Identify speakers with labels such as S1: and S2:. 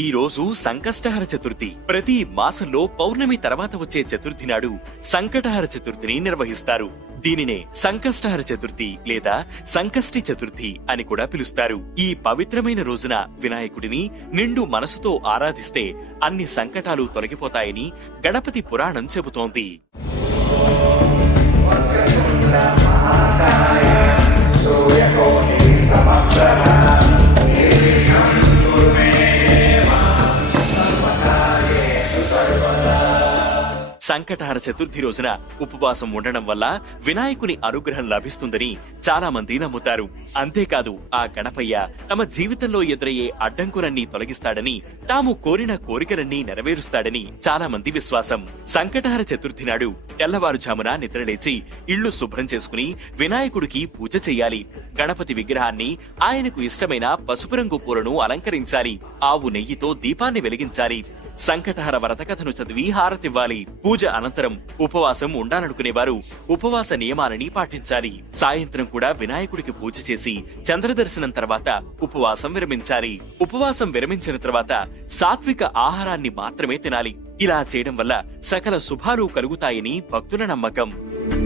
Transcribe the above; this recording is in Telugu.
S1: ఈ రోజు సంకష్టహర చతుర్థి ప్రతి మాసంలో పౌర్ణమి తర్వాత వచ్చే చతుర్థి నాడు సంకటహర చతుర్థిని నిర్వహిస్తారు దీనినే సంకష్టహర చతుర్థి లేదా సంకష్టి చతుర్థి అని కూడా పిలుస్తారు ఈ పవిత్రమైన రోజున వినాయకుడిని నిండు మనసుతో ఆరాధిస్తే అన్ని సంకటాలు తొలగిపోతాయని గణపతి పురాణం చెబుతోంది సంకటహర చతుర్థి రోజున ఉపవాసం ఉండడం వల్ల వినాయకుని అనుగ్రహం లభిస్తుందని చాలా మంది నమ్ముతారు అంతేకాదు ఆ గణపయ్య తమ జీవితంలో ఎదురయ్యే అడ్డంకులన్నీ తొలగిస్తాడని తాము కోరిన కోరికలన్నీ నెరవేరుస్తాడని చాలా మంది విశ్వాసం సంకటహర చతుర్థి నాడు తెల్లవారుజామున నిద్రలేచి ఇళ్లు శుభ్రం చేసుకుని వినాయకుడికి పూజ చేయాలి గణపతి విగ్రహాన్ని ఆయనకు ఇష్టమైన పసుపు రంగు పూలను అలంకరించాలి ఆవు నెయ్యితో దీపాన్ని వెలిగించాలి సంకటహర వ్రత కథను చదివి హారతివ్వాలి పూజ అనంతరం ఉపవాసం ఉండాలనుకునేవారు ఉపవాస నియమాలని పాటించాలి సాయంత్రం కూడా వినాయకుడికి పూజ చేసి చంద్రదర్శనం తర్వాత ఉపవాసం విరమించాలి ఉపవాసం విరమించిన తర్వాత సాత్విక ఆహారాన్ని మాత్రమే తినాలి ఇలా చేయడం వల్ల సకల శుభాలు కలుగుతాయని భక్తుల నమ్మకం